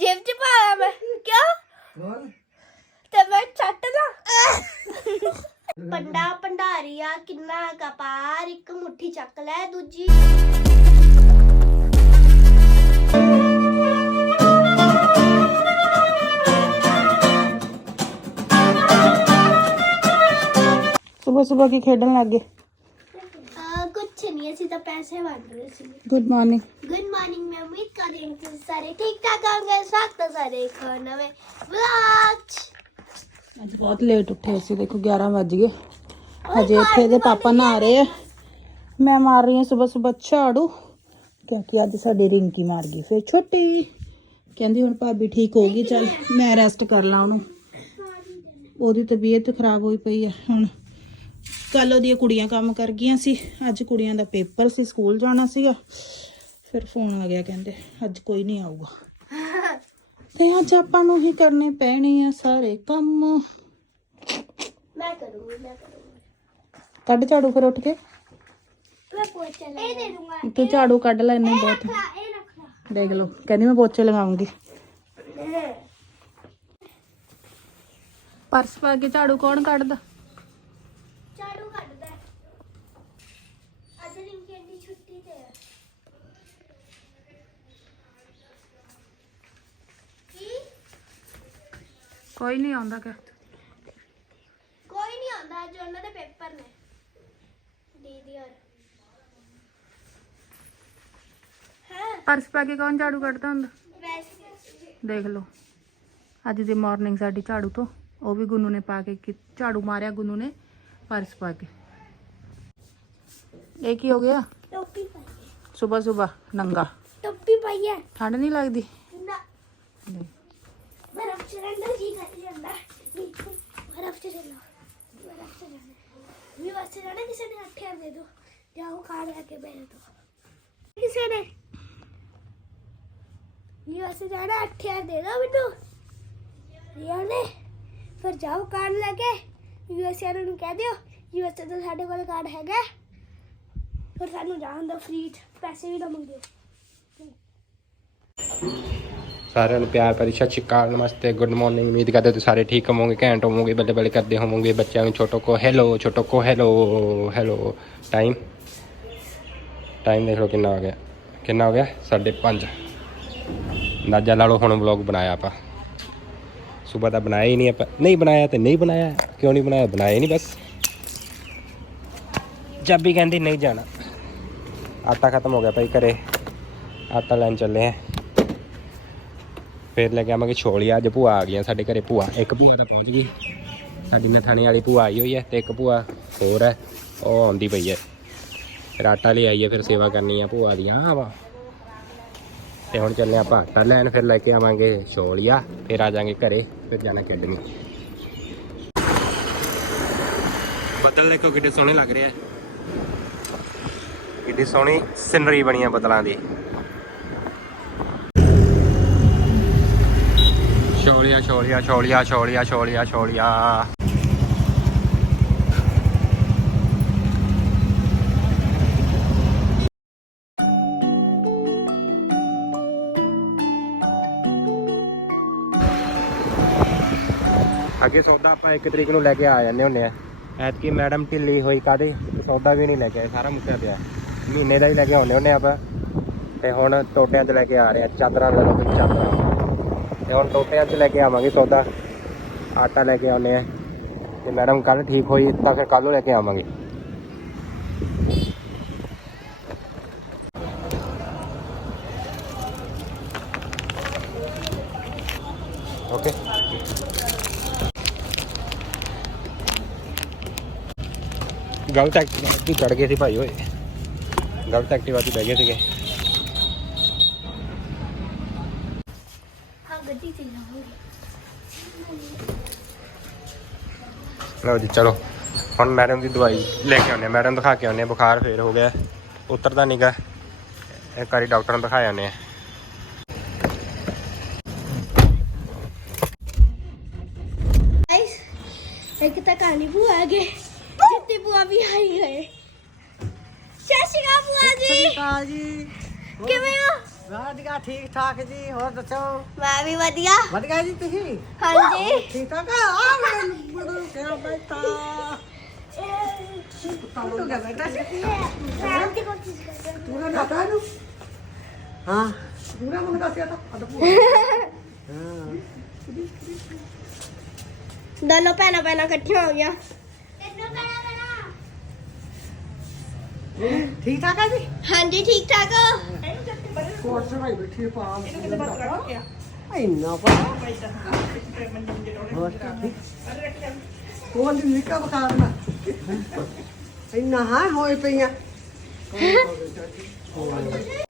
ਜੇਬ ਚ ਪਾਇਆ ਮੈਂ ਕਿਉਂ ਹੋਰ ਤੇ ਮੈਂ ਛੱਟ ਨਾ ਪੰਡਾ ਭੰਡਾਰੀਆ ਕਿੰਨਾ ਕਪਾਰ ਇੱਕ ਮੁੱਠੀ ਚੱਕ ਲੈ ਦੂਜੀ ਸਵੇਰ ਸਵੇਰ ਕੀ ਖੇਡਣ ਲੱਗ ਗਏ ਆ ਕੁਛ ਨਹੀਂ ਅਸੀਂ ਤਾਂ ਪੈਸੇ ਵੰਡ ਰਹੇ ਸੀ ਗੁੱਡ ਮਾਰਨਿੰਗ ਗੁੱਡ ਮਾਰਨਿੰਗ ਮੈਂ ਉਮੀਦ ਕਰਦੀ ਹਾਂ ਕਿ ਤੁਸੀਂ ਸਾਰੇ ਠੀਕ ਠਾਕ ਹੋਵੋਗੇ ਸਵਾਗਤ ਹੈ ਸਾਰੇ ਇੱਕ ਹੋਰ ਨਵੇਂ ਵਲੌਗ 'ਚ ਅੱਜ ਬਹੁਤ ਲੇਟ ਉੱਠੇ ਸੀ ਦੇਖੋ 11 ਵੱਜ ਗਏ। ਹਜੇ ਇੱਥੇ ਇਹਦੇ ਪਾਪਾ ਨਹਾ ਰਹੇ ਆ। ਮੈਂ ਮਾਰ ਰਹੀ ਹਾਂ ਸਵੇਰ ਸਵੇਰ ਝਾੜੂ ਕਿਉਂਕਿ ਅੱਜ ਸਾਡੀ ਰਿੰਕੀ ਮਾਰ ਗਈ ਫਿਰ ਛੁੱਟੀ। ਕਹਿੰਦੀ ਹੁਣ ਭਾਬੀ ਠੀਕ ਹੋ ਗਈ ਚੱਲ ਮੈਂ ਰੈਸਟ ਕਰ ਲਾਂ ਉਹਨੂੰ। ਉਹਦੀ ਤਬੀਅਤ ਖਰਾਬ ਹੋਈ ਪਈ ਆ ਹੁਣ। ਕੱਲ ਉਹਦੀਆਂ ਕੁੜੀਆਂ ਕੰਮ ਕਰ ਗਈਆਂ ਸੀ। ਅੱਜ ਕੁੜੀਆਂ ਦਾ ਪੇਪਰ ਸੀ ਸਕੂਲ ਜਾਣਾ ਸੀਗਾ। ਫਿਰ ਫੋਨ ਆ ਗਿਆ ਕਹਿੰਦੇ ਅੱਜ ਕੋਈ ਨਹੀਂ ਆਊਗਾ। ਤੇ ਅੱਜ ਆਪਾਂ ਨੂੰ ਹੀ ਕਰਨੇ ਪੈਣੇ ਆ ਸਾਰੇ ਕੰਮ। ਮੈਂ ਕਰੂੰਗੀ ਮੈਂ ਕਰੂੰਗੀ। ਕੱਢ ਝਾੜੂ ਫਿਰ ਉੱਠ ਕੇ। ਮੈਂ ਪੋਚਾ ਲਾ ਇਹ ਦੇ ਦੂੰਗਾ ਤੂੰ ਝਾੜੂ ਕੱਢ ਲੈ ਇੰਨੇ ਬਹੁਤ। ਇਹ ਰੱਖ ਦੇਖ ਲਓ ਕਹਿੰਦੀ ਮੈਂ ਪੋਚੇ ਲਗਾਉਂਗੀ। ਪਰਸ ਪਾ ਕੇ ਝਾੜੂ ਕੌਣ ਕੱਢਦਾ ਝਾੜੂ ਕੱਢਦਾ ਹੈ। ਅੱਜ ਰਿੰਕੀ ਦੀ ਛੁੱਟੀ ਤੇ ਹੈ ਕੀ ਕੋਈ ਨਹੀਂ ਆਉਂਦਾ ਕਿ। ਕੋਈ ਨਹੀਂ ਆਉਂਦਾ ਅੱਜ ਉਹਨਾਂ ਦੇ ਪੇਪਰ ਨੇ। ਦੀਦੀ ਔਰ। ਹਾਂ? ਪਰਸ ਪਾ ਕੇ ਕੌਣ ਝਾੜੂ ਕੱਢਦਾ ਹੁੰਦਾ? ਵੈਸੇ। ਦੇਖ ਲਓ। ਅੱਜ ਦੀ ਮਾਰਨਿੰਗ ਸਾਡੀ ਝਾੜੂ ਤੋਂ। ਉਹ ਵੀ ਗੁੰਨੂ ਨੇ ਪਾ ਕੇ ਕਿ- ਝਾੜੂ ਮਾਰਿਆ ਗੁੰਨੂ ਨੇ ਪਰਸ ਪਾ ਕੇ। ਇਹ ਕੀ ਹੋ ਗਿਆ? ਟੋਪੀ ਪਾਈ ਸਵੇਰ ਸਵੇਰ ਨੰਗਾ। ਟੋਪੀ ਪਾਈ ਹੈ। ਠੰਡ ਨਹੀਂ ਲੱਗਦੀ? ਨਾ। ਨਹੀਂ। ਕਿਸੇ ਨੇ ਅੱਠਿਆ ਦੇ ਦੋ ਜਾਓ ਕਾਰ ਲੈ ਕੇ ਬੈਠ ਦੋ ਕਿਸੇ ਨੇ ਵੀ ਵਾਸਤੇ ਜਾਣਾ ਅੱਠਿਆ ਦੇ ਦੋ ਮੈਨੂੰ ਰਿਆ ਨੇ ਫਿਰ ਜਾਓ ਕਾਰ ਲੈ ਕੇ ਯੂਐਸਏ ਨੂੰ ਕਹਿ ਦਿਓ ਯੂਐਸਏ ਤੋਂ ਸਾਡੇ ਕੋਲ ਕਾਰਡ ਹੈਗਾ ਫਿਰ ਸਾਨੂੰ ਜਾਣ ਦਾ ਫ੍ਰੀ ਪੈਸੇ ਵੀ ਨਾ ਮੰਗਿਓ ਸਾਰਿਆਂ ਨੂੰ ਪਿਆਰ ਭਰੀ ਸਤਿ ਸ਼੍ਰੀ ਅਕਾਲ, ਨਮਸਤੇ ਗੁੱਡ ਮਾਰਨਿੰਗ ਉਮੀਦ ਕਰਦੇ ਤੁਸੀਂ ਸਾਰੇ ਠੀਕ ਹੋਵੋਗੇ, ਘੈਂਟ ਹੋਵੋਗੇ, ਬੱਲੇ ਬੱਲੇ ਕਰਦੇ ਹੋਵੋਗੇ, ਬੱਚਿਆਂ ਨੂੰ ਛੋਟੋ ਕੋ ਹੈਲੋ ਛੋਟੋ ਕੋ ਹੈਲੋ ਹੈਲੋ ਟਾਈਮ ਟਾਈਮ ਦੇਖ ਲਓ ਕਿੰਨਾ ਹੋ ਗਿਆ। ਕਿੰਨਾ ਹੋ ਗਿਆ? 5:30 ਅੰਦਾਜ਼ਾ ਲਾ ਲਓ ਹੁਣ ਵਲੌਗ ਬਣਾਇਆ ਆਪਾਂ। ਸਵੇਰ ਦਾ ਬਣਾਇਆ ਹੀ ਨਹੀਂ ਆਪਾਂ। ਨਹੀਂ ਬਣਾਇਆ ਤੇ ਨਹੀਂ ਬਣਾਇਆ। ਕਿਉਂ ਨਹੀਂ ਬਣਾਇਆ? ਬਣਾਇਆ ਹੀ ਨਹੀਂ ਬਸ। ਜੱਬ ਕਹਿੰਦੀ ਨਹੀਂ ਜਾਣਾ। ਆਟਾ ਖਤਮ ਹੋ ਗਿਆ ਭਾਈ ਘਰੇ। ਆਟਾ ਲੈਣ ਚੱਲੇ ਆ। ਫਿਰ ਲੈ ਕੇ ਆਵਾਂਗੇ ਛੋਲੀਆਂ ਅੱਜ ਭੂਆ ਆ ਗਈਆਂ ਸਾਡੇ ਘਰੇ ਭੂਆ। ਇੱਕ ਭੂਆ ਤਾਂ ਪਹੁੰਚ ਗਈ। ਸਾਡੀ ਨਥਾਣੀ ਵਾਲੀ ਭੂਆ ਆਈ ਹੋਈ ਹੈ ਤੇ ਇੱਕ ਭੂਆ ਹੋਰ ਹੈ ਉਹ ਆਉਂਦੀ ਪਈ ਹੈ ਫਿਰ ਆਟਾ ਲਈ ਆਈਏ ਫਿਰ ਸੇਵਾ ਕਰਨੀ ਆ ਭੂਆ ਦੀਆਂ ਆਵਾ ਤੇ ਹੁਣ ਚੱਲੇ ਆਪਾਂ ਆਟਾ ਲੈਣ, ਫਿਰ ਲੈ ਕੇ ਆਵਾਂਗੇ ਛੋਲੀਆ, ਫਿਰ ਆ ਜਾਾਂਗੇ ਘਰੇ, ਫਿਰ ਜਾਣਾ ਅਕੈਡਮੀ। ਬੱਦਲ ਦੇਖੋ ਕਿੱਡੇ ਸੋਹਣੇ ਲੱਗ ਰਹੇ ਆ। ਕਿੱਡੀ ਸੋਹਣੀ ਸਿਨਰੀ ਬਣੀ ਆ ਬੱਦਲਾਂ ਦੀ। ਛੋਲੀਆਂ ਛੋਲੀਆਂ ਛੋਲੀਆਂ ਛੋਲੀਆਂ ਛੋਲੀਆਂ ਛੋਲੀਆਂ। ਅੱਗੇ ਸੌਦਾ ਆਪਾਂ ਇੱਕ ਤਰੀਕ ਨੂੰ ਲੈ ਕੇ ਆ ਜਾਂਦੇ ਹੁੰਦੇ ਆ। ਐਤਕੀ ਮੈਡਮ ਢਿੱਲੀ ਹੋਈ ਕਾਦੇ ਸੌਦਾ ਵੀ ਨਹੀਂ ਲੈ ਕੇ ਆਏ, ਸਾਰਾ ਮੁੱਕਿਆ ਪਿਆ। ਮਹੀਨੇ ਦਾ ਹੀ ਲੈ ਕੇ ਆਉਂਦੇ ਹੁੰਦੇ ਆਪਾਂ। ਤੇ ਹੁਣ ਟੋਟਿਆਂ 'ਚ ਲੈ ਕੇ ਆ ਰਹੇ ਆ, ਚਾਦਰਾਂ ਲੈ ਲਓ ਚਾਦਰਾਂ। ਤੇ ਹੁਣ ਟੋਟਿਆਂ 'ਚ ਲੈ ਕੇ ਆਵਾਂਗੇ ਸੌਦਾ। ਆਟਾ ਲੈ ਕੇ ਆਉਨੇ ਆ। ਤੇ ਮੈਡਮ ਕੱਲ ਠੀਕ ਹੋਈ, ਤਾਂ ਫਿਰ ਕੱਲ ਨੂੰ ਲੈ ਕੇ ਆਵਾਂਗੇ। ਓਕੇ ਗਲਤ ਐਕਟਿਵਾ ਤੇ ਚੜ ਗਏ ਸੀ ਭਾਈ, ਓਏ। ਗਲਤ ਐਕਟਿਵਾ ਤੇ ਬਹਿ ਗਏ ਸੀਗੇ ਹਾਂ ਗੱਡੀ ਚ ਲਾਉਂਗੀ ਲਓ ਜੀ ਚਲੋ ਹੁਣ ਮੈਡਮ ਦੀ ਦਵਾਈ ਲੈ ਕੇ ਆਉਂਦੇ ਹਾਂ। ਮੈਡਮ ਦਿਖਾ ਕੇ ਆਉਂਦੇ ਹਾਂ ਬੁਖਾਰ ਫੇਰ ਹੋ ਗਿਆ ਉਤਰਦਾ ਨਹੀਂਗਾ ਇੱਕ ਵਾਰੀ ਡਾਕਟਰ ਨੂੰ ਦਿਖਾ ਆਉਂਦੇ ਗਾਇਸ ਇੱਕ ਤਾਂ ਕਹਾਣੀ ਭੂਆ ਆ ਗਏ ਜਿੱਤੀ ਭੂਆ ਵੀ ਆਈ ਗਏ ਸਤਿ ਸ਼੍ਰੀ ਅਕਾਲ ਭੂਆ ਜੀ। ਕਾਲ ਜੀ। ਕਿਵੇਂ ਵਧੀਆ ਠੀਕ ਠਾਕ ਜੀ ਹੋਰ ਦੱਸੋ? ਮੈਂ ਵੀ ਵਧੀਆ। ਵਧੀਆ ਜੀ ਤੁਸੀਂ? ਹਾਂਜੀ। ਠੀਕ ਠਾਕ ਆ? ਆ ਮੈਂ ਬੜੂ ਕਿਹਾ ਬੈਠਾ। ਤੂੰ ਕਿਹਾ ਬੈਠਾ ਸੀ ਮੈਂ ਦੀ ਕੋਸ਼ਿਸ਼ ਕਰ ਰਹੀ ਤੂੰ ਨਾ ਪਤਾ ਨੂੰ ਹਾਂ ਪੂਰਾ ਮੰਗਦਾ ਸੀ ਤਾਂ ਅਦ ਹਾਂ ਦੋਨੋਂ ਭੈਣਾਂ ਭੈਣਾਂ ਇਕੱਠੀਆਂ ਹੋ ਗਈਆਂ ਤੈਨੂੰ ਕਹਿਣਾ ਠੀਕ ਠਾਕ ਆ ਜੀ? ਹਾਂਜੀ ਠੀਕ ਠਾਕ ਕੋਰਸ ਸਵਾਈ ਬੈਠੀ ਪਾ ਇਹਨੂੰ ਕਿਤੇ ਬਾਤ ਕਰ ਗਿਆ ਇੰਨਾ ਪਾ ਹੋਰ ਕੋਲ ਦੀ ਨਿਕਾ ਬਕਾਰਨਾ ਇੰਨਾ ਹਾਂ ਹੋਏ ਪਈਆਂ।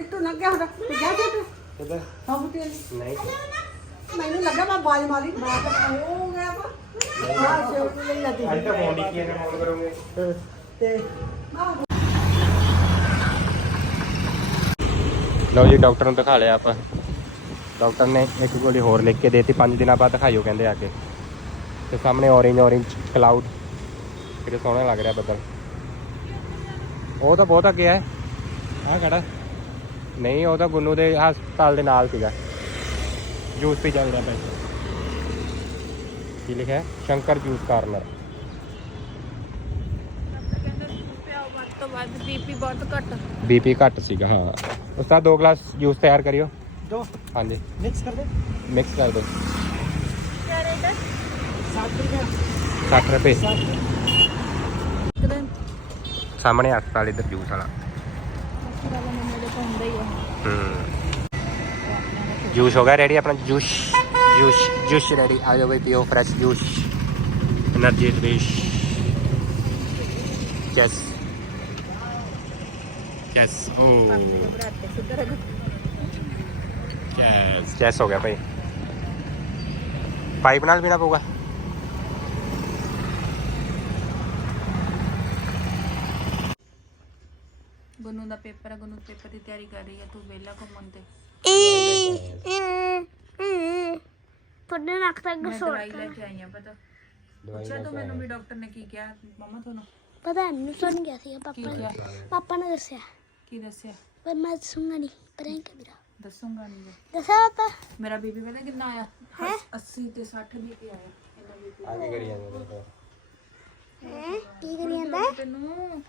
ਤੂੰ ਨਾ ਗਿਆ ਹੁੰਦਾ? ਤੂੰ ਜਾ ਦੇ ਤੂੰ ਕਿੱਧਰ ਸਭ ਤੇ ਨਹੀਂ। ਮੈਨੂੰ ਲੱਗਾ ਮੈਂ ਬਾਜ ਮਾਰੀ। ਮੈਂ ਤਾਂ ਹੋ ਗਿਆ ਪਾ ਹਾਂ ਸ਼ੇਰ ਨੂੰ ਲਈ ਜਾਂਦੀ ਅੱਜ ਤਾਂ ਫੋਨ ਹੀ ਕੀ ਫੋਨ ਕਰੋਗੇ? ਤੇ ਲਓ ਜੀ ਡਾਕਟਰ ਨੂੰ ਦਿਖਾ ਲਿਆ ਆਪਾਂ। ਡਾਕਟਰ ਨੇ ਇੱਕ ਗੋਲੀ ਹੋਰ ਲਿਖ ਕੇ ਦੇਤੀ 5 ਦਿਨਾਂ ਬਾਅਦ ਦਿਖਾਇਓ ਕਹਿੰਦੇ ਆ ਕੇ। ਤੇ ਸਾਹਮਣੇ orange orange ਕਲਾਉਡ ਕਿਤੇ ਸੋਹਣਾ ਲੱਗ ਰਿਹਾ ਬੱਦਲ। ਉਹ ਤਾਂ ਬਹੁਤ ਅੱਗੇ ਹੈ ਆਹ ਕਿਹੜਾ? ਨਹੀਂ ਉਹ ਤਾਂ ਗੁੰਨੂ ਦੇ ਹਸਪਤਾਲ ਦੇ ਨਾਲ ਸੀਗਾ। ਜੂਸ ਪੀ ਚੱਲ ਰਿਹਾ ਪਿਆ। ਕੀ ਲਿਖਿਆ? ਹੈ? Shankar juice corner. ਵੱਧ ਤੋਂ ਵੱਧ ਬੀਪੀ ਬਹੁਤ ਘੱਟ। ਬੀਪੀ ਘੱਟ ਸੀਗਾ ਹਾਂ। ਉਸਤਾਦ ਦੋ ਗਲਾਸ ਜੂਸ ਤਿਆਰ ਕਰਿਓ। ਦੋ? ਹਾਂਜੀ। ਮਿਕਸ ਕਰ ਦੇ। ਮਿਕਸ ਕਰ ਦਿਓ ਕਿਆ ਰੇਟ ਹੈ 60 ਰੁਪਏ। 60 ਰੁਪਏ। 60 ਰੁਪਏ ਸਾਹਮਣੇ ਹਸਪਤਾਲ ਇਧਰ ਜੂਸ ਵਾਲਾ। ਜੂਸ ਹੋ ਗਿਆ ਰੈਡੀ ਆਪਣਾ ਜੂਸ। ਜੂਸ ਜੂਸ ਰੈਡੀ ਆ ਬਈ ਪੀਓ ਫਰੈਸ਼ ਜੂਸ। એનર્ਜੀ ਡ੍ਰਿਸ਼ ਯੈਸ ਘਬਰਾਤੇ ਸੁਧਰ ਯੈਸ ਯੈਸ ਹੋ ਗਿਆ ਭਾਈ ਪਾਈਪ ਨਾਲ ਪੀਣਾ ਪਊਗਾ ਗੁੰਨੂ ਦਾ ਪੇਪਰ ਹੈ ਗੁੰਨੂ ਪੇਪਰ ਦੀ ਤਿਆਰੀ ਕਰ ਰਹੀ ਹੈ ਤੂੰ ਵਿਹਲਾ ਘੁੰਮਣ ਤੇ ਤੁਹਾਡੇ ਨੱਕ ਤੱਕ ਮੈਂ ਦਵਾਈ ਲੈ ਕੇ ਆਈ ਆ ਪਤਾ ਪੁੱਛਿਆ ਤੂੰ ਮੈਨੂੰ ਵੀ ਡਾਕਟਰ ਨੇ ਕੀ ਕਿਹਾ ਮਮਾ ਤੁਹਾਨੂੰ ਪਤਾ ਨਹੀਂ ਸੁਣ ਗਿਆ ਸੀ ਪਾਪਾ ਨੇ ਪਾਪਾ ਨੇ ਦੱਸਿਆ ਕੀ ਦੱਸਿਆ? ਪਰ ਮੈਂ ਦੱਸੂਗਾ ਨਹੀਂ ਪ੍ਰੈਂਕ ਵੀਰਾ ਦੱਸੂਗਾ ਨਹੀਂ ਮੈਂ। ਪਾਪਾ? ਮੇਰਾ ਬੀਬੀ ਪਤਾ ਕਿੰਨਾ ਆਇਆ? 80 ਤੇ 60 ਬੀਪੀ ਆਇਆ। ਇੰਨਾ ਆ ਕੀ ਕਰੀ ਜਾਂਦੇ ਹੈ? ਕੀ ਕਰੀ ਜਾਂਦਾ? ਤੈਨੂੰ?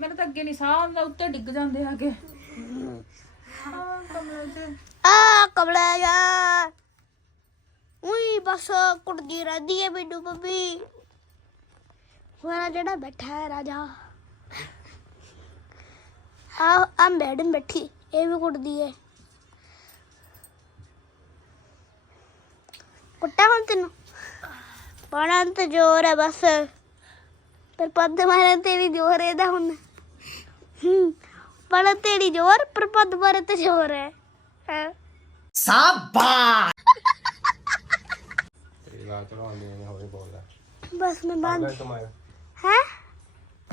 ਮੈਨੂੰ ਤਾਂ ਅੱਗੇ ਨਹੀਂ ਸਾਹ ਆਉਂਦਾ ਉੱਤੇ ਡਿੱਗ ਜਾਂਦੇ ਆ ਕੇ ਹਾਂ ਕਮਰੇ 'ਚ। ਆ ਕਬਲਾ ਜਾ। ਉਈ ਬਸ ਕੁੜਦੀ ਰਹਿੰਦੀ ਹੈ ਮੈਨੂੰ ਬੱਬੀ ਮੇਰਾ ਜਿਹੜਾ ਬੈਠਾ ਹੈ ਰਾਜਾ। ਆ ਆ ਮੈਡਮ ਬੈਠੀ ਇਹ ਵੀ ਕੁੱਟਦੀ ਹੈ ਕੁੱਟਾ ਹੁਣ ਤੈਨੂੰ? ਪੜਨ ਤੇ ਜ਼ੋਰ ਹੈ ਬਸ। ਪਰ ਪੱਦ ਮਾਰਨ ਤੇ ਵੀ ਜ਼ੋਰ ਇਹਦਾ ਹੁਣ। ਹੂੰ ਪੜਨ ਤੇ ਨਹੀਂ ਜ਼ੋਰ ਪਰ ਪੱਦ ਮਾਰਨ ਤੇ ਜ਼ੋਰ ਹੈ? ਹੈ ਤੇਰੀ ਬਾਤ ਚੜਾਉਂਦੇ ਨੇ ਹੋਈ ਬੋਲਦਾ। ਬਸ ਮੈਂ ਬੰਦ ਹੈ?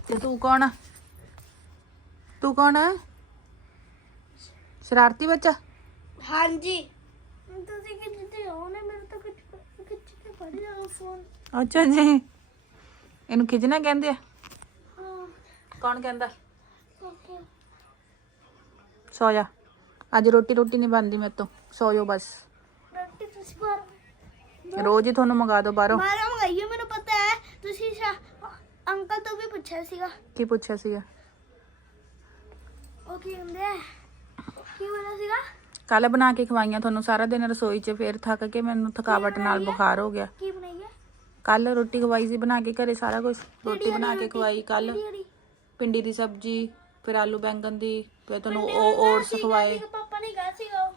ਤੇ ਤੂੰ ਕੌਣ ਆ? ਤੂੰ ਕੌਣ ਆ? ਸ਼ਰਾਰਤੀ ਬੱਚਾ? ਹਾਂਜੀ। ਤੁਸੀਂ ਕਿੱਥੇ ਹੋ? ਨੇ ਮੇਰੇ ਤੋਂ ਕੁਝ ਕੁਝ ਕੇ ਪੜ ਜਾਓ ਫੋਨ ਅੱਛਾ ਜੀ। ਇਹਨੂੰ ਖਿਜਣਾ ਕਹਿੰਦੇ ਆ? ਹਾਂ। ਕੌਣ ਕਹਿੰਦਾ? ਓਕੇ। ਸੋ ਜਾ। ਅੱਜ ਰੋਟੀ ਰੋਟੀ ਨਹੀਂ ਬਣਦੀ ਮੇਰੇ ਤੋਂ। ਸੋ ਜਾਓ ਬਸ। ਰੋਟੀ ਤੁਸੀਂ ਬਾਹਰ ਰੋਜ਼ ਹੀ ਤੁਹਾਨੂੰ ਮੰਗਾ ਦੋ ਬਾਹਰੋਂ। ਬਾਹਰੋਂ ਮੰਗਾਈਏ ਮੈਨੂੰ ਪਤਾ ਹੈ। ਤੁਸੀਂ ਅੰਕਲ ਤੋਂ ਵੀ ਪੁੱਛਿਆ ਸੀਗਾ। ਕੀ ਪੁੱਛਿਆ ਸੀਗਾ? ਉਹ ਕੀ ਹੁੰਦੇ ਆ? ਕੀ ਬੋਲਿਆ ਸੀਗਾ? ਕੱਲ ਬਣਾ ਕੇ ਖਵਾਈਆਂ ਤੁਹਾਨੂੰ ਸਾਰਾ ਦਿਨ ਰਸੋਈ 'ਚ ਫੇਰ ਥੱਕ ਕੇ ਮੈਨੂੰ ਥਕਾਵਟ ਨਾਲ ਬੁਖਾਰ ਹੋ ਗਿਆ। ਕੀ ਬਣਾਈਏ ਕੱਲ ਰੋਟੀ ਖਵਾਈ ਸੀ ਬਣਾ ਕੇ ਘਰੇ ਸਾਰਾ ਕੁਝ ਰੋਟੀ ਬਣਾ ਕੇ ਖਵਾਈ ਕੱਲ ਪਿੰਡੀ ਦੀ ਸਬਜ਼ੀ ਫਿਰ ਆਲੂ ਬੈਂਗਨ ਦੀ ਫਿਰ ਤੁਹਾਨੂੰ ਉਹ ਓਟਸ ਖਵਾਏ। ਪਾਪਾ ਨੇ ਕਿਹਾ ਸੀਗਾ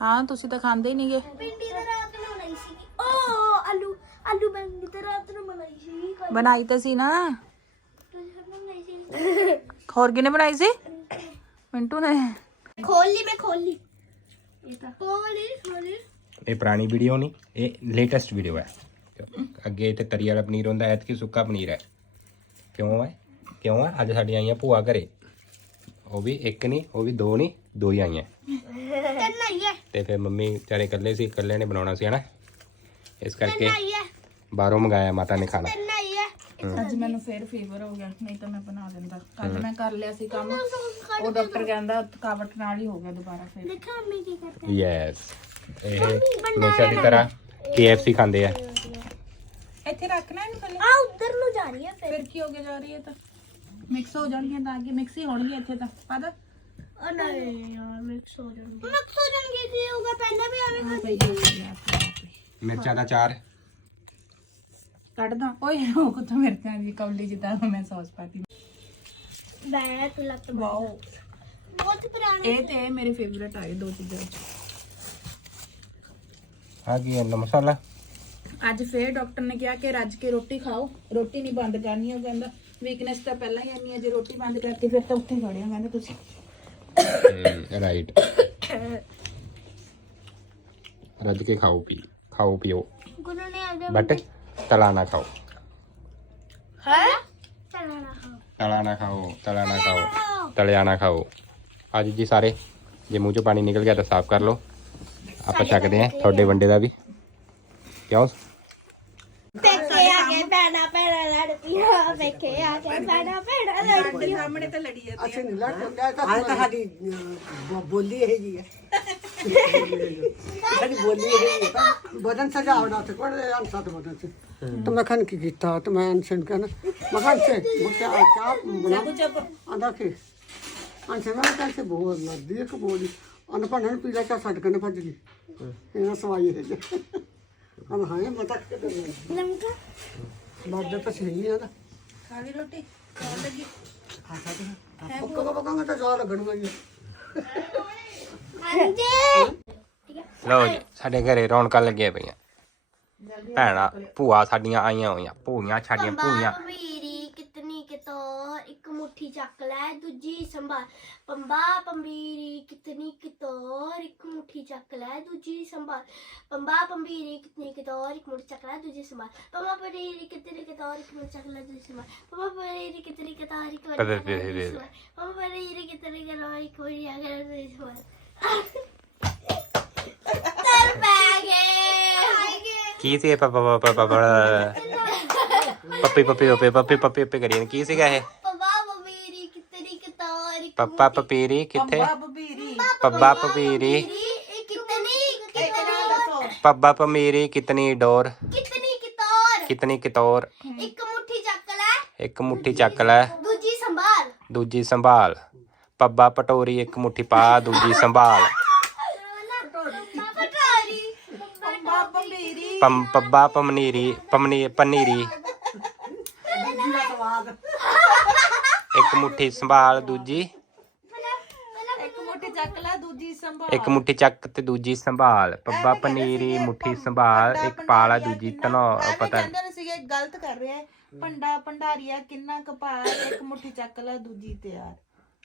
ਹਾਂ ਤੁਸੀਂ ਤਾਂ ਖਾਂਦੇ ਹੀ ਨਹੀਂਗੇ। ਪਿੰਡੀ ਤੇ ਰਾਤ ਨੂੰ ਬਣਾਈ ਸੀ ਓ ਆਲੂ ਆਲੂ ਬੈਂਗਣ ਤੇ ਰਾਤ ਨੂੰ ਬਣਾਈ ਸੀ ਬਣਾਈ ਤਾਂ ਸੀ ਨਾ। ਹੋਰ ਕਿਨੇ ਬਣਾਈ ਸੀ? ਮਿੰਟੂ ਨੇ। ਖੋਲ ਲਈ ਮੈਂ ਖੋਲ ਲਈ। ਇਹ ਤਾਂ। ਖੋਲ ਲਈ ਖੋਲ ਲਈ। ਇਹ ਪੁਰਾਣੀ ਵੀਡੀਓ ਨਹੀਂ ਇਹ ਲੇਟੈਸਟ ਵੀਡੀਓ ਹੈ। ਅੱਗੇ ਤੇ ਤਰੀ ਵਾਲਾ ਪਨੀਰ ਹੁੰਦਾ ਐਤਕੀ ਸੁੱਕਾ ਪਨੀਰ ਹੈ। ਕਿਉਂ ਹੈ? ਕਿਉਂ ਹੈ? ਅੱਜ ਸਾਡੀਆਂ ਆਈਆਂ ਭੂਆ ਘਰੇ। ਉਹ ਵੀ ਇੱਕ ਨਹੀਂ ਉਹ ਵੀ ਦੋ ਨਹੀਂ ਦੋ ਹੀ ਆਈਆਂ। ਤਿੰਨ ਆਈ ਹੈ। ਤੇ ਫਿਰ ਮੰਮੀ ਵਿਚਾਰੇ ਇਕੱਲੇ ਸੀ ਇਕੱਲੇ ਨੇ ਬਣਾਉਣਾ ਸੀ ਹਨਾ? ਇਸ ਕਰਕੇ ਬਾਹਰੋਂ ਮੰਗਾਇਆ ਮਾਤਾ ਨੇ ਖਾਣਾ। ਅੱਜ ਮੈਨੂੰ ਫੇਰ ਫੀਵਰ ਹੋ ਗਿਆ ਨਹੀਂ ਤਾਂ ਮੈਂ ਬਣਾ ਦਿੰਦਾ। ਕੱਲ ਮੈਂ ਕਰ ਲਿਆ ਸੀ ਕੰਮ। ਉਹ ਡਾਕਟਰ ਕਹਿੰਦਾ ਥਕਾਵਟ ਨਾਲ ਹੀ ਹੋ ਗਿਆ ਦੁਬਾਰਾ ਫੇਰ। ਦੇਖਾ ਅੰਮੀ ਕੀ ਕਰਤੇ ਯੈਸ ਇਹ ਹਮੇਸ਼ਾ ਦੀ ਤਰ੍ਹਾਂ KFC ਖਾਂਦੇ ਆ। ਇੱਥੇ ਰੱਖਣਾ ਇਹਨੂੰ ਪਹਿਲੇ। ਆ ਉਧਰ ਨੂੰ ਜਾ ਰਹੀ ਹੈ ਫਿਰ। ਫਿਰ ਕੀ ਹੋ ਗਿਆ ਜਾ ਰਹੀ ਹੈ ਤਾਂ। ਮਿਕਸ ਹੋ ਜਾਣਗੀਆਂ ਤਾਂ ਅੱਗੇ। ਮਿਕਸ ਹੀ ਹੋਣਗੀਆਂ ਇੱਥੇ ਤਾਂ। ਪਾਦਾ ਉਹ ਨਹੀਂ ਯਾਰ ਮਿਕਸ ਹੋ ਜਾਣਗੇ ਮਿਕਸ ਹੋ ਜਾਣਗੇ ਜੀ ਹੋਗਾ ਪਹਿਲਾਂ ਵੀ ਪਈ ਗਈ ਮਿਰਚਾਂ ਦਾ ਚਾਰ ਕੱਢਦਾ। ਓਏ ਉਹ ਕੁੱਤਾ ਮਿਰਚਾਂ ਦੀ ਕੌਲੀ ਜਿੱਦਾਂ ਮੈਂ ਸੌਸ ਪਾਤੀ। ਬੈਠ ਤੂੰ ਲੱਤ ਵਾਓ। ਬਹੁਤ ਪੁਰਾਣਾ ਇਹ ਤੇ ਮੇਰੇ ਫੇਵਰੇਟ ਆਏ ਦੋ ਚੀਜ਼ਾਂ। ਆ ਕੀ ਇਹਨਾਂ ਮਸਾਲਾ। ਅੱਜ ਫੇਰ ਡਾਕਟਰ ਨੇ ਕਿਹਾ ਕਿ ਰੱਜ ਕੇ ਰੋਟੀ ਖਾਓ। ਰੋਟੀ ਨਹੀਂ ਬੰਦ ਕਰਨੀ ਉਹ ਕਹਿੰਦਾ ਵੀਕਨੈਸ ਤਾਂ ਪਹਿਲਾਂ ਹੀ ਆਨੀ ਹੈ ਜੇ ਰੋਟੀ ਬੰਦ ਕਰਤੀ ਫਿਰ ਤਾਂ ਉੱਥੇ ਖੜੇ ਹੋ ਕਹਿੰਦੇ ਤੁਸੀਂ। ਰਾਈਟ ਰੱਜ ਕੇ ਖਾਓ ਪੀ ਖਾਓ ਪੀਓ। ਗੁਰੂ ਨੇ ਆਗੇ ਬਟ। ਹੈ ਚਲਣਾ ਹਾਂ ਤਲਾ ਨਾ ਖਾਓ ਤਲਾ ਨਾ ਖਾਓ ਤਲਿਆ ਨਾ ਖਾਓ ਅੱਜ ਜੀ ਸਾਰੇ ਜੇ ਮੂੰਹ ਚੋਂ ਪਾਣੀ ਨਿਕਲ ਗਿਆ ਤਾਂ ਸਾਫ਼ ਕਰ ਲਓ ਆਪਾਂ ਚੱਕਦੇ ਆਂ ਤੁਹਾਡੇ ਵੰਡੇ ਦਾ ਵੀ ਕਿਉਂ ਪੇਕੇ ਆ ਗਏ ਭੈਣਾ ਭੈਣਾ ਲੜ ਪਈਆਂ ਪੇਕੇ ਆ ਗਏ ਭੈਣਾ ਭੈਣਾ ਲੜ ਪਈਆਂ ਸਾਹਮਣੇ ਤਾਂ ਲੜੀ ਜਾਂਦੀ ਅਸੀਂ ਨਹੀਂ ਲੜਦੇ ਆਹ ਤਾਂ ਸਾਡੀ ਬੋਲੀ ਇਹ ਜੀ ਹੈ ਸਾਡੀ ਬੋਲੀ ਇਹ ਜੀ ਹੈ ਬਦਨ ਸਜਾਵੜਾ ਤੇ ਕੋਣ ਅੰਸਾ ਤੇ ਬਦਨ ਮੈਂ ਖਾਨ ਕੀ ਕੀਤਾ? ਤੇ ਮੈਂ ਅਨਸ਼ਨ ਕਰਨ ਮਗਨ ਸੇ ਮੁਝੇ ਆ ਚਾਪ ਬਣਾ। ਆਂਦਾ ਕਿ ਅੰਸੇ ਮੈਂ ਤਾਂ ਸੇ ਬੋਲ ਲੱਦੀ ਇੱਕ ਬੋਲੀ ਅਨ ਭੰਨ ਪੀਲਾ ਚਾ ਛੱਡ ਕੇ ਭੱਜ ਗਈ। ਇਹਨਾਂ ਸਵਾਈ ਇਹ ਜੀ। ਅਨ ਹਾਂ ਮੈਂ ਤਾਂ ਕਿਤੇ ਨਹੀਂ ਲੰਕਾ ਲੱਗਦਾ ਤਾਂ ਸਹੀ ਨਹੀਂ ਆਦਾ ਖਾ ਲਈ ਰੋਟੀ? ਖਾ ਲੱਗੀ? ਪੱਕਾ ਪੱਕਾ ਤਾਂ ਜਾ ਲੱਗਣਾ ਜੀ ਹਾਂਜੀ। ਲਓ ਜੀ ਸਾਡੇ ਘਰੇ ਰੌਣਕਾਂ ਲੱਗੀਆਂ ਪਈਆਂ। ਭੈਣਾਂ ਭੂਆ ਸਾਡੀਆਂ ਆਈਆਂ ਹੋਈਆਂ ਭੂਈਆਂ ਸਾਡੀਆਂ ਭੂਈਆਂ। ਪੰਬੀਰੀ ਕਿਤਨੀ ਕਿਤੋਰ ਇੱਕ ਮੁੱਠੀ ਚੱਕ ਲੈ ਦੂਜੀ ਸੰਭਾਲ। ਪੰਬਾ ਪੰਬੀਰੀ ਕਿਤਨੀ ਕਿਤੋਰ ਇੱਕ ਮੁੱਠੀ ਚੱਕ ਲੈ ਦੂਜੀ ਸੰਭਾਲ। ਪੰਬਾ ਪੰਬੀਰੀ ਕਿਤਨੀ ਕਿਤੋਰ ਇੱਕ ਮੁੱਠੀ ਚੱਕ ਲੈ ਦੂਜੀ ਸੰਭਾਲ। ਪੰਬਾ ਪੰਬੀਰੀ ਕਿਤਨੀ ਕਿਤੋਰ ਇੱਕ ਮੁੱਠੀ ਚੱਕ ਲੈ ਦੂਜੀ ਸੰਭਾਲ। ਪੰਬਾ ਪੰਬੀਰੀ ਕਿਤਨੀ ਕਿਤੋਰ ਇੱਕ ਮੁੱਠੀ ਚੱਕ ਲੈ ਦੂਜੀ ਸੰਭਾਲ। ਪੰਬਾ ਪੰਬੀਰੀ ਕਿਤਨੀ ਕਿਤੋਰ ਇੱਕ ਮੁੱਠੀ ਚੱਕ ਲੈ ਦੂਜੀ ਸੰਭਾਲ। ਕੀ ਸੀ ਇਹ ਪਪਾ ਪਪਾ ਪਪਾ ਪੱਪੀ ਪੱਪੀ ਪੱਪੀ ਪੱਪੀ ਪੱਪੀ ਪੱਪੀ ਕਰੀ ਜਾਂਦੀ। ਕੀ ਸੀਗਾ ਇਹ ਪੰਬਾ ਪੰਬੀਰੀ ਕਿਤਨੀ ਕਿਤੋਰ ਪੱਪਾ ਪਪੀਰੀ ਕਿੱਥੇ ਬਬੀਰੀ ਪੱਬਾ ਪਪੀਰੀ ਕਿਤਨੀ ਕਿਤੋਰ ਪੱਬਾ ਪਮੀਰੀ ਕਿਤਨੀ ਡੋਰ ਕਿਤਨੀ ਕਿਤੋਰ ਕਿਤਨੀ ਕਿਤੋਰ ਇੱਕ ਮੁੱਠੀ ਚੱਕ ਲੈ ਇੱਕ ਮੁੱਠੀ ਚੱਕ ਲੈ ਦੂਜੀ ਸੰਭਾਲ ਦੂਜੀ ਸੰਭਾਲ ਪੱਬਾ ਪਟੋਰੀ ਇੱਕ ਮੁੱਠੀ ਪਾ ਦੂਜੀ ਸੰਭਾਲ ਪਟਾਰੀ ਪੰਬਾ ਪਮਨੀਰੀ ਪਮਨੀ ਪਨੀਰੀ। ਇੱਕ ਮੁੱਠੀ ਸੰਭਾਲ ਦੂਜੀ। ਇੱਕ ਮੁੱਠੀ ਚੱਕ ਲੈ ਦੂਜੀ ਸੰਭਾਲ। ਇੱਕ ਮੁੱਠੀ ਚੱਕ ਤੇ ਦੂਜੀ ਸੰਭਾਲ। ਪੱਬਾ ਪਨੀਰੀ ਮੁੱਠੀ ਸੰਭਾਲ ਇੱਕ ਪਾਲਾ ਦੂਜੀ ਤਨੋ ਪਤਾ ਕਹਿੰਦੇ ਨੇ ਸੀਗੇ ਗਲਤ ਕਰ ਰਿਹਾ ਹੈ। ਪੰਡਾ ਭੰਡਾਰੀਆ ਕਿੰਨਾ ਕਪਾਰ ਇੱਕ ਮੁੱਠੀ ਚੱਕ ਲੈ ਦੂਜੀ ਤਿਆਰ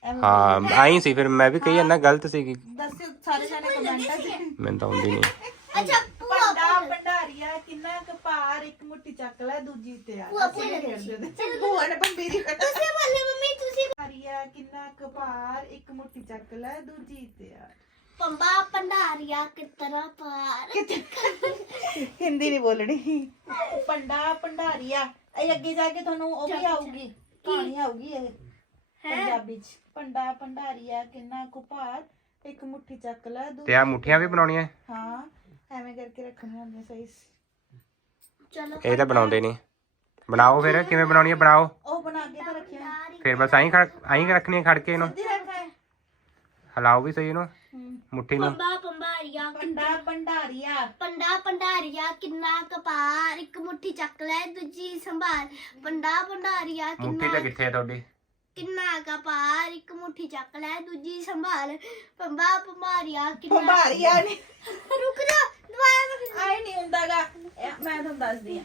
ਐਵੇਂ ਹਾਂ ਆਈ ਸੀ ਫਿਰ ਮੈਂ ਵੀ ਕਹੀ ਜਾਂਦਾ ਗਲਤ ਸੀਗੀ। ਦੱਸਿਓ ਸਾਰੇ ਜਾਣੇ ਕਮੈਂਟਾਂ 'ਚ ਮੈਨੂੰ ਤਾਂ ਆਉਂਦੀ ਨਹੀਂ ਅੱਛਾ ਭੂਆ ਪੰਡਾ ਭੰਡਾਰੀਆ ਕਿੰਨਾ ਕਪਾਰ ਇੱਕ ਮੁੱਠੀ ਚੱਕ ਲੈ ਦੂਜੀ ਤਿਆਰ ਭੂਆ ਅਸੀਂ ਭੂਆ ਵੀ ਖੇਡਦੇ ਨੇ ਭੂਆ। ਨੇ ਬੰਬੀਰੀ ਤੁਸੀਂ ਬੋਲੇ ਮੰਮੀ ਤੁਸੀਂ ਭੰਡਾਰੀਆ ਕਿੰਨਾ ਕਪਾਰ ਇੱਕ ਮੁੱਠੀ ਚੱਕ ਲੈ ਦੂਜੀ ਤਿਆਰ ਪੰਬਾ ਪੰਡਾਰੀਆ ਕਿਤਨਾ ਪਾਰ ਹਿੰਦੀ ਨਹੀਂ ਬੋਲਣੀ। ਪੰਡਾ ਭੰਡਾਰੀਆ ਇਹ ਅੱਗੇ ਜਾ ਕੇ ਤੁਹਾਨੂੰ ਉਹ ਵੀ ਆਊਗੀ ਕਹਾਣੀ ਆਊਗੀ ਇਹ। ਪੰਜਾਬੀ ਚ। ਪੰਡਾ ਭੰਡਾਰੀਆ ਕਿੰਨਾ ਕੁਪਾਰ ਇੱਕ ਮੁੱਠੀ ਚੱਕ ਲੈ ਦੂਜੀ ਤੇ ਆ ਮੁੱਠੀਆਂ ਵੀ ਬਣਾਉਣੀਆਂ? ਹਾਂ। ਐਵੇਂ ਕਰਕੇ ਰੱਖਣੀਆਂ ਹੁੰਦੀਆਂ ਸਹੀ ਚਲੋ ਇਹ ਤਾਂ ਬਣਾਉਂਦੇ ਨਹੀਂ। ਬਣਾਓ ਫਿਰ ਕਿਵੇਂ ਬਣਾਉਣੀ ਹੈ ਬਣਾਓ। ਉਹ ਬਣਾ ਕੇ ਤਾਂ ਰੱਖਿਆ। ਫਿਰ ਬਸ ਆਈ ਖੜ ਆਈ ਰੱਖਣੀ ਹੈ ਖੜ ਕੇ ਇਹਨੂੰ। ਸਿੱਧੀ ਰੱਖਾ ਹੈ ਹਲਾਓ ਵੀ ਸਹੀ ਇਹਨੂੰ। ਮੁੱਠੀ ਨੂੰ। ਪੰਬਾ ਪੰਬਾਰੀਆ ਪੰਡਾ ਭੰਡਾਰੀਆ ਪੰਡਾ ਪੰਡਾਰੀਆ ਕਿੰਨਾ ਕਪਾਰ। ਇੱਕ ਮੁੱਠੀ ਚੱਕ ਲੈ ਦੂਜੀ ਸੰਭਾਲ। ਪੰਡਾ ਪੰਡਾਰੀਆ ਮੁੱਠੀ ਤਾਂ ਕਿੱਥੇ ਹੈ ਤੁਹਾਡੀ? ਕਿੰਨਾ ਕਪਾਰ। ਇੱਕ ਮੁੱਠੀ ਚੱਕ ਲੈ ਦੂਜੀ ਸੰਭਾਲ। ਪੰਬਾ ਪੰਬਾਰੀਆ ਕਿੰਨਾ ਭੰਡਾਰੀਆ ਨਹੀਂ ਰੁਕ ਜਾ। ਆਏ ਨਹੀਂ ਹੁੰਦਾਗਾ। ਇਹ ਮੈਂ ਤੁਹਾਨੂੰ ਦੱਸਦੀ ਆ।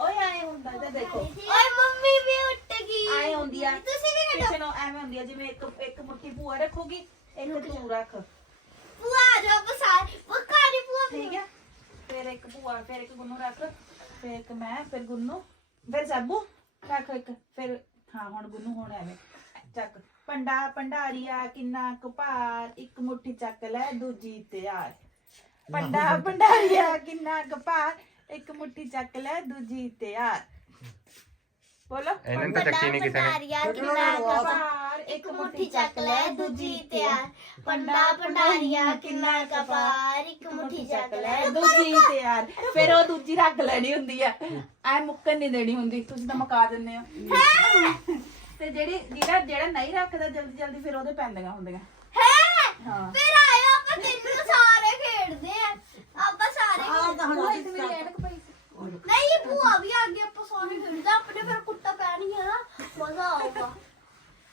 ਓਏ ਆਏ ਹੁੰਦਾ ਜੇ ਦੇਖੋ। ਓਏ ਮੰਮੀ ਵੀ ਉੱਠ ਗਈ। ਆਏ ਹੁੰਦੀ ਆ। ਤੁਸੀਂ ਵੀ ਕੱਢੋ ਪਿੱਛੇ ਨੂੰ ਐਵੇਂ ਹੁੰਦੀ ਆ ਜਿਵੇਂ ਇੱਕ ਇੱਕ ਮੁੱਠੀ ਭੂਆ ਰੱਖੂਗੀ ਇੱਕ ਤੂੰ ਰੱਖ। ਭੂਆ ਜੋ ਬਸਾਰ। ਉਹ ਕਾੜੀ ਭੂਆ ਠੀਕ ਹੈ ਫਿਰ ਇੱਕ ਭੂਆ ਫਿਰ ਇੱਕ ਗੁੰਨੂ ਰੱਖ। ਫਿਰ ਇੱਕ ਮੈਂ ਫਿਰ ਗੁੰਨੂ ਫਿਰ ਸਾਬੂ। ਰੱਖ ਇੱਕ। ਫਿਰ ਹਾਂ ਹੁਣ ਗੁੰਨੂ ਹੁਣ ਐਵੇਂ। ਚੱਕ। ਪੰਡਾ ਭੰਡਾਰੀਆ ਕਿੰਨਾ ਕਪਾਰ ਇੱਕ ਮੁੱਠੀ ਚੱਕ ਲੈ ਦੂਜੀ ਤਿਆਰ। ਪੰਡਾ ਭੰਡਾਰੀਆ ਕਿੰਨਾ ਕਪਾਰ ਇੱਕ ਮੁੱਠੀ ਚੱਕ ਲੈ ਦੂਜੀ ਤਿਆਰ। ਬੋਲੋ। ਇਹਨਾਂ ਨੇ ਤਾਂ ਚੱਕੀ ਨਹੀਂ ਕਿਸੇ ਨੇ। ਭੰਡਾਰੀਆ ਕਿੰਨਾ ਕਪਾਰ ਇੱਕ ਮੁੱਠੀ ਚੱਕ ਲੈ ਦੂਜੀ ਤਿਆਰ। ਪੰਡਾ ਭੰਡਾਰੀਆ ਕਿੰਨਾ ਕਪਾਰ ਇੱਕ ਮੁੱਠੀ ਚੱਕ ਲੈ ਦੂਜੀ ਤਿਆਰ। ਫਿਰ ਉਹ ਦੂਜੀ ਰੱਖ ਲੈਣੀ ਹੁੰਦੀ ਆ। ਐ ਮੁੱਕਣ ਨਹੀਂ ਦੇਣੀ ਹੁੰਦੀ ਤੁਸੀਂ ਤਾਂ ਮੁਕਾ ਦਿੰਦੇ ਹੋ? ਤੇ ਜਿਹੜੀ ਜਿਹੜਾ ਜਿਹੜਾ ਨਹੀਂ ਰੱਖਦਾ ਜਲਦੀ ਜਲਦੀ ਫਿਰ ਉਹਦੇ ਪੈਂਦੀਆਂ ਹੁੰਦੀਆਂ। ਹੈ? ਹਾਂ। ਫਿਰ ਆਇਓ ਆਪਾਂ ਤਿੰਨ ਸਾਰੇ ਖੇਡਦੇ ਆ। ਆਪਾਂ ਸਾਰੇ ਆਹ ਤਾਂ ਹੁਣ ਇੱਥੇ ਮੇਰੀ ਐਨਕ ਪਈ ਸੀ। ਨਹੀਂ ਭੂਆ ਵੀ ਆ ਗਈ ਆਪਾਂ ਸਾਰੇ ਖੇਡਦੇ ਆ। ਆਪਣੇ ਫਿਰ ਕੁੱਟਾ ਪੈਣੀ ਹੈ ਨਾ। ਮਜ਼ਾ ਆਊਗਾ।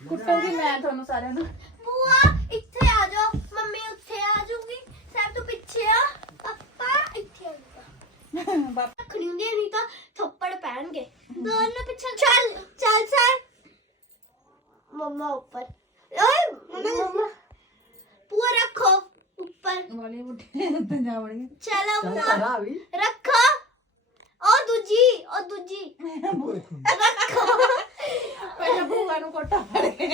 ਕੁੱਟੂਗੀ ਮੈਂ ਤੁਹਾਨੂੰ ਸਾਰਿਆਂ ਨੂੰ। ਭੂਆ ਇੱਥੇ ਆ ਜਾਓ ਮੰਮੀ ਉੱਥੇ ਆ ਜਾਊਗੀ ਸਭ ਤੋਂ ਪਿੱਛੇ ਆ ਪਾਪਾ ਇੱਥੇ ਆ ਜਾਊਗਾ ਬਾਪ- ਰੱਖਣੀ ਹੁੰਦੀ ਹੈ, ਨਹੀਂ ਤਾਂ ਥੱਪੜ ਪੈਣਗੇ ਦੋਨੋਂ ਪਿੱਛੇ ਚੱਲ ਚੱਲ ਸਰ ਮੰਮਾ ਉੱਪਰ ਓਏ ਮੰਮਾ ਪੂਰਾ ਰੱਖੋ ਉੱਪਰ ਵਾਲੀ ਮੁੱਠੀ ਉੱਤੇ ਜਾ ਵੜੀ ਚਲੋ ਚੱਲ ਮੰਮਾ ਕਰਾ ਵੀ ਰੱਖੋ ਉਹ ਦੂਜੀ ਉਹ ਦੂਜੀ ਰੱਖੋ ਪਹਿਲਾਂ ਭੂਆ ਨੂੰ ਕੋਟਾ ਫੜ ਕੇ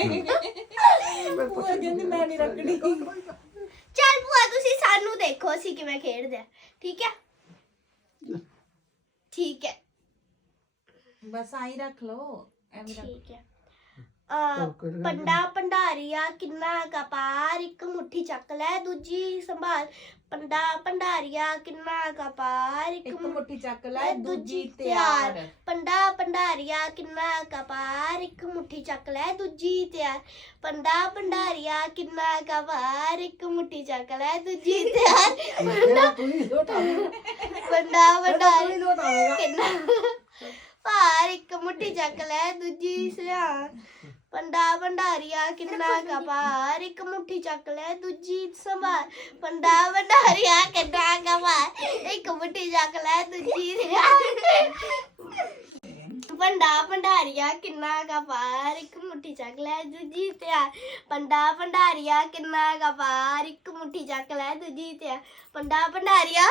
ਭੂਆ ਕਹਿੰਦੀ ਮੈਂ ਨਹੀਂ ਰੱਖਣੀ ਚੱਲ ਭੂਆ ਤੁਸੀਂ ਸਾਨੂੰ ਦੇਖੋ ਅਸੀਂ ਕਿਵੇਂ ਖੇਡਦੇ ਆ ਠੀਕ ਹੈ ਠੀਕ ਹੈ ਬਸ ਆਈ ਰੱਖ ਲਓ ਐਵੇਂ ਰੱਖ ਠੀਕ ਹੈ। ਆ ਪੰਡਾ ਭੰਡਾਰੀਆ ਕਿੰਨਾ ਕਪਾਰ ਇੱਕ ਮੁੱਠੀ ਚੱਕ ਲੈ ਦੂਜੀ ਸੰਭਾਲ। ਪੰਡਾ ਭੰਡਾਰੀਆ ਕਿੰਨਾ ਕਪਾਰ ਇੱਕ ਇੱਕ ਮੁ- ਮੁੱਠੀ ਚੱਕ ਲੈ ਦੂਜੀ ਤਿਆਰ। ਪੰਡਾ ਭੰਡਾਰੀਆ ਕਿੰਨਾ ਕਪਾਰ ਇੱਕ ਮੁੱਠੀ ਚੱਕ ਲੈ ਦੂਜੀ ਤਿਆਰ। ਪੰਡਾ ਭੰਡਾਰੀਆ ਕਿੰਨਾ ਕਪਾਰ ਇੱਕ ਮੁੱਠੀ ਚੱਕ ਲੈ ਦੂਜੀ ਤਿਆਰ। ਇਹਦਾ ਤੂੰ ਹੀ ਲੋਟ ਆਵੇਗਾ। ਪੰਡਾ ਤੂੰ ਹੀ ਭੰਡਾਰੀ ਲੋਟ ਆਵੇਗਾ। ਕਿੰਨਾ ਭਾਰ ਇੱਕ ਮੁੱਠੀ ਚੱਕ ਲੈ ਦੂਜੀ ਸਿਆ ਪੰਡਾ ਭੰਡਾਰੀਆ ਕਿੰਨਾ ਕਪਾਰ ਇੱਕ ਮੁੱਠੀ ਚੱਕ ਲੈ ਦੂਜੀ ਸੰਭਾਲ। ਪੰਡਾ ਭੰਡਾਰੀਆ ਕਿੰਨਾ ਕਪਾਰ ਇੱਕ ਮੁੱਠੀ ਚੱਕ ਲੈ ਦੂਜੀ ਸਿਆ ਪੰਡਾ ਭੰਡਾਰੀਆ ਕਿੰਨਾ ਕਪਾਰ ਇੱਕ ਮੁੱਠੀ ਚੱਕ ਲੈ ਦੂਜੀ ਤਿਆਰ ਪੰਡਾ ਭੰਡਾਰੀਆ ਕਿੰਨਾ ਕਪਾਰ ਇੱਕ ਮੁੱਠੀ ਚੱਕ ਲੈ ਦੂਜੀ ਤਿਆਰ ਪੰਡਾ ਭੰਡਾਰੀਆ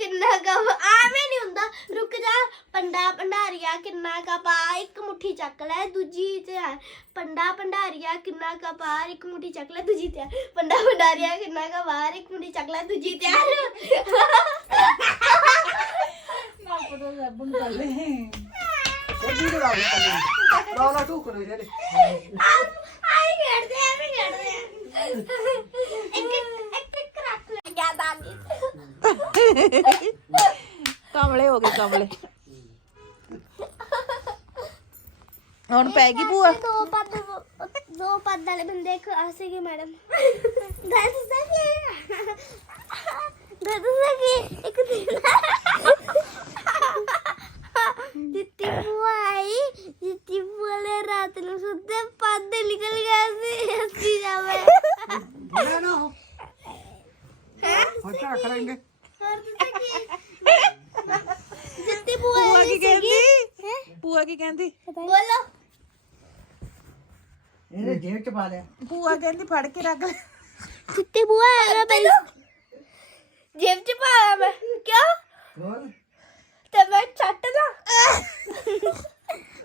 ਕਿੰਨਾ ਕਪ ਆਵੇਂ ਨਹੀਂ ਹੁੰਦਾ। ਰੁਕ ਜਾ ਪੰਡਾ ਭੰਡਾਰੀਆ ਕਿੰਨਾ ਕਪਾ ਇੱਕ ਮੁੱਠੀ ਚੱਕ ਲੈ ਦੂਜੀ ਤਿਆਰ ਪੰਡਾ ਭੰਡਾਰੀਆ ਕਿੰਨਾ ਕਪਾਰ ਇੱਕ ਮੁੱਠੀ ਚੱਕ ਲੈ ਦੂਜੀ ਤਿਆਰ ਪੰਡਾ ਭੰਡਾਰੀਆ ਕਿੰਨਾ ਕਪਾਰ ਇੱਕ ਮੁੱਠੀ ਚੱਕ ਲੈ ਦੂਜੀ ਤਿਆਰ ਨਾ ਪਤਾ ਰੱਬਨ ਕਰ ਲੈ। ਉਹ ਵੀ ਲਗਾ ਦੇ ਰੌਲਾ ਟੂਕ ਨਹੀਂ ਜਿਹੜੇ ਆਈ ਖੇਡਦੇ ਆ ਵੀ ਖੇਡਦੇ ਆ। ਇੱਕ ਇੱਕ ਇੱਕ ਰੱਖ ਲੈ ਗਿਆ ਦਾਦੀ ਕਮਲੇ ਹੋ ਗਏ ਕਮਲੇ। ਹੁਣ ਪੈ ਗਈ ਭੂਆ? ਦੋ ਪੱਦ ਦੋ ਪੱਦ ਵਾਲੇ ਬੰਦੇ ਆਸੇਗੇ ਮੈਡਮ। ਦੱਸ ਸਕੇ? ਦੱਸ ਸਕੇ? ਇੱਕ ਦਿਨ ਜਿੱਤੀ ਪੁਆਈ ਜਿੱਤੀ ਪੁਆਲੇ ਰਾਤ ਨੂੰ ਸੁੱਤੇ ਪੱਦ ਨਿਕਲ ਗਿਆ ਸੀ ਅੱਸੀ ਜਾਵੇ ਬਣਾ ਨਾ ਹੋ ਹੋ ਚਾ ਕਰਾਂਗੇ ਜਿੱਤੀ ਪੁਆਈ ਕੀ ਕਹਿੰਦੀ? ਭੂਆ ਕੀ ਕਹਿੰਦੀ? ਬੋਲੋ। ਇਹਨੇ ਜੇਬ ਚ ਪਾ ਲਿਆ। ਭੂਆ ਕਹਿੰਦੀ ਫੜ ਕੇ ਰੱਖ ਲੈ। ਜਿੱਤੀ ਬੁਆ ਹੈਗਾ ਪਹਿਲਾਂ ਜੇਬ ਚ ਪਾਇਆ ਮੈਂ। ਕਿਉਂ? ਹੋਰ ਤੇ ਮੈਂ ਛੱਟ ਦਾ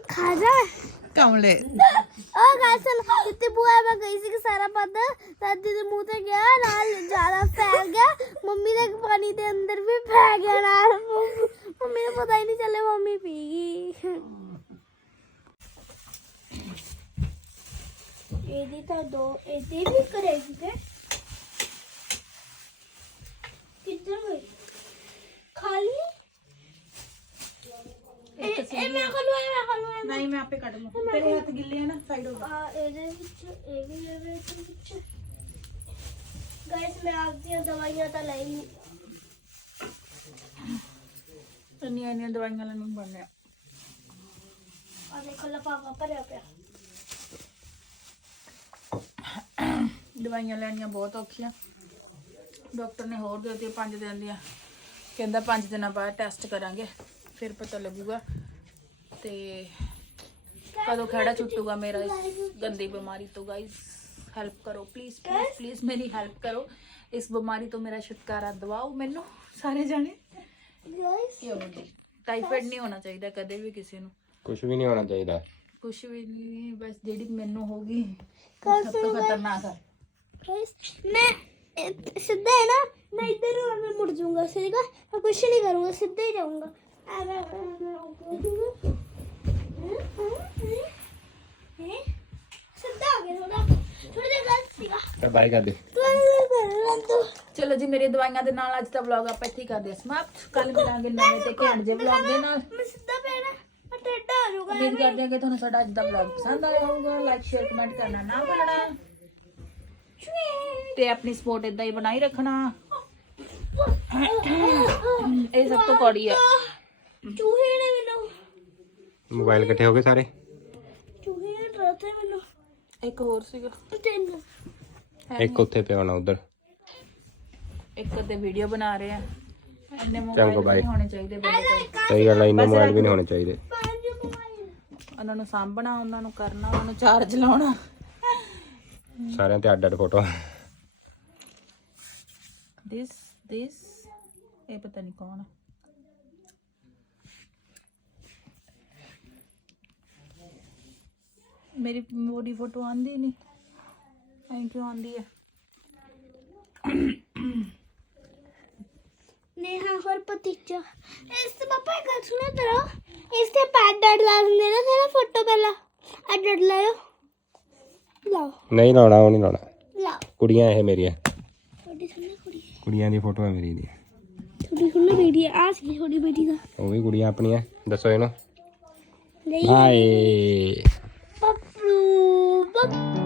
ਖਾ ਜਾ। ਕਮਲੇ। ਉਹ ਗਾਸਲ ਜਿੱਤੀ ਬੁਆ ਮੈਂ ਗਈ ਸੀ ਕਿ ਸਾਰਾ ਪੱਦ ਦਾਦੀ ਦੇ ਮੂੰਹ ਤੇ ਗਿਆ, ਨਾਲ ਜ਼ਿਆਦਾ ਫੈਲ ਗਿਆ, ਮੰਮੀ ਦੇ ਪਾਣੀ ਦੇ ਅੰਦਰ ਵੀ ਪੈ ਗਿਆ ਨਾਲ। ਮੰਮੀ ਮੰਮੀ ਨੂੰ ਪਤਾ ਹੀ ਨਹੀਂ ਚੱਲਿਆ, ਮੰਮੀ ਪੀ ਗਈ। ਇਹਦੀ ਤਾਂ ਦੋ, ਇਹਦੀ ਵੀ ਕਰੇਗੀ ਤੇ। ਕਿੱਧਰ ਗਈ? ਖਾਲੀ? ਇਹ ਇਹ ਮੈਂ ਖਲੂ ਮੈਂ ਖਲੂ ਨਹੀਂ ਮੈਂ ਆਪੇ ਕੱਢ ਲਵਾਂ ਤੇਰੇ ਹੱਥ ਗਿੱਲੇ ਆ ਨਾ ਸਾਈਡ ਹੋ ਆ ਇਹਦੇ ਵਿੱਚ ਇਹ ਵੀ ਲਵੇ ਇਹਦੇ ਵਿੱਚ ਗਾਇਸ ਮੈਂ ਆਪਦੀਆਂ ਦਵਾਈਆਂ ਤਾਂ ਲਈ ਨਹੀਂ ਇੰਨੀਆਂ ਇੰਨੀਆਂ ਦਵਾਈਆਂ ਲੈਣ ਨੂੰ ਬਣਿਆ ਆ ਦੇਖੋ ਲਫਾਫਾ ਭਰਿਆ ਪਿਆ ਦਵਾਈਆਂ ਲੈਣੀਆਂ ਬਹੁਤ ਔਖੀਆਂ ਡਾਕਟਰ ਨੇ ਹੋਰ ਦੇ ਦਿੱਤੀ 5 ਦਿਨ ਦੀਆਂ ਕਹਿੰਦਾ 5 ਦਿਨਾਂ ਬਾਅਦ ਟੈਸਟ ਕਰਾਂਗੇ ਫਿਰ ਪਤਾ ਲੱਗੂਗਾ ਤੇ ਕਦੋਂ ਖੜਾ ਛੁੱਟੂਗਾ ਮੇਰਾ ਇਸ ਗੰਦੀ ਬਿਮਾਰੀ ਤੋਂ ਗਾਇਸ ਹੈਲਪ ਕਰੋ ਪਲੀਜ਼ ਪਲੀਜ਼ ਪਲੀਜ਼ ਮੇਰੀ ਹੈਲਪ ਕਰੋ ਇਸ ਬਿਮਾਰੀ ਤੋਂ ਮੇਰਾ ਛੁਟਕਾਰਾ ਦਿਵਾਓ ਮੈਨੂੰ ਸਾਰੇ ਜਾਣੇ ਗਾਇਸ ਕੀ ਹੋਣਾ ਜੀ ਟਾਈਫਾਇਡ ਨਹੀਂ ਹੋਣਾ ਚਾਹੀਦਾ ਕਦੇ ਵੀ ਕਿਸੇ ਨੂੰ ਕੁਝ ਵੀ ਨਹੀਂ ਹੋਣਾ ਚਾਹੀਦਾ ਕੁਛ ਵੀ ਨਹੀਂ ਬਸ ਜਿਹੜੀ ਮੈਨੂੰ ਹੋਗੀ ਉਹ ਸਭ ਤੋਂ ਖਤਰਨਾਕ ਹੈ ਗਾਇਸ ਮੈਂ ਇਹ ਸਿੱਧਾ ਹੈ ਨਾ मैं इधर और मैं मुड़ जाऊंगा सीधा मैं कुछ नहीं करूंगा सीधे ही जाऊंगा ਚਲੋ ਜੀ ਮੇਰੀ ਦਵਾਈਆਂ ਦੇ ਨਾਲ ਅੱਜ ਦਾ ਵਲੌਗ ਆਪਾਂ ਇੱਥੇ ਕਰਦੇ ਹਾਂ ਸਮਾਪਤ। ਕੱਲ ਮਿਲਾਂਗੇ ਨਵੇਂ ਤੇ ਘੈਂਟ ਜੇ ਵਲੌਗ ਦੇ ਨਾਲ। ਮੈਂ ਸਿੱਧਾ ਪੈਣਾ ਮੈਂ ਟੇਡਾ ਹੋ ਜਾਊਗਾ ਉਮੀਦ ਕਰਦੇ ਹਾਂ ਕਿ ਤੁਹਾਨੂੰ ਸਾਡਾ ਅੱਜ ਦਾ ਵਲੌਗ ਪਸੰਦ ਆਇਆ ਹੋਊਗਾ। ਲਾਈਕ ਸ਼ੇਅਰ ਕਮੈਂਟ ਕਰਨਾ ਨਾ ਭੁੱਲਣਾ। ਤੇ ਆਪਣੀ ਸਪੋਰਟ ਇਦਾਂ ਹੀ ਬਣਾਈ ਰੱਖਣਾ। ਇਹ ਸਭ ਤੋਂ ਕੌੜੀ ਹੈ। ਚੂਹੇ ਨੇ ਮੋਬਾਈਲ ਇਕੱਠੇ ਹੋ ਗਏ ਸਾਰੇ? ਚੂਹੇ ਨੇ ਡਰਾਤੇ ਮੈਨੂੰ। ਇੱਕ ਹੋਰ ਸੀਗਾ। ਤਿੰਨ। ਇੱਕ ਉੱਥੇ ਪਿਆ ਹੋਣਾ ਉਧਰ। ਇੱਕ ਤੇ ਵੀਡੀਓ ਬਣਾ ਰਹੇ ਆ। ਇੰਨੇ ਚੰਗਾ mobile ਬਾਈ। ਨਹੀਂ ਹੋਣੇ ਚਾਹੀਦੇ ਬੱਚੇ ਕੋਲ। ਸਹੀ ਗੱਲ ਹੈ ਇੰਨੇ ਮੋਬਾਈਲ ਵੀ ਨਹੀਂ ਹੋਣੇ ਚਾਹੀਦੇ। ਪੰਜ ਮੋਬਾਈਲ ਉਹਨਾਂ ਨੂੰ ਸਾਂਭਣਾ ਉਹਨਾਂ ਨੂੰ ਕਰਨਾ ਉਹਨਾਂ ਨੂੰ ਚਾਰਜ ਲਾਉਣਾ। ਸਾਰਿਆਂ ਤੇ ਅੱਡ ਅੱਡ ਫੋਟੋ this this ਇਹ ਪਤਾ ਨਹੀਂ ਕੌਣ ਆ। ਮੇਰੀ ਮੋਰੀ ਫੋਟੋ ਆਂਦੀ ਨਹੀਂ ਐਂ ਕਿਉਂ ਆਂਦੀ ਹੈ ਨੇਹਾ ਹੋਰ ਪਤੀਚਾ ਇਸ ਤੇ ਪਾਪਾ ਗੱਲ ਸੁਣੋ ਤੇਰਾ। ਇਸ ਤੇ ਪੈਡ ਡੜ ਲਾ ਦਿੰਦੇ ਨਾ ਤੇਰਾ ਫੋਟੋ ਪਹਿਲਾਂ। ਆ ਡੜ ਲਾਓ ਲਾਓ। ਨਹੀਂ ਲਾਉਣਾ ਉਹ ਨਹੀਂ ਲਾਉਣਾ। ਲਾਓ। ਕੁੜੀਆਂ ਇਹ ਮੇਰੀਆਂ। ਕੁੜੀਆਂ ਦੀ ਫੋਟੋ ਹੈ ਮੇਰੀ ਦੀ ਤੁਹਾਡੀ ਸੁਣਨਾ ਬੇਟੀ ਆ ਸੀ ਤੁਹਾਡੀ ਬੇਟੀ ਦਾ। ਉਹ ਵੀ ਕੁੜੀਆਂ ਆਪਣੀਆਂ। ਦੱਸੋ ਇਹਨੂੰ। ਹਾਏ Boop.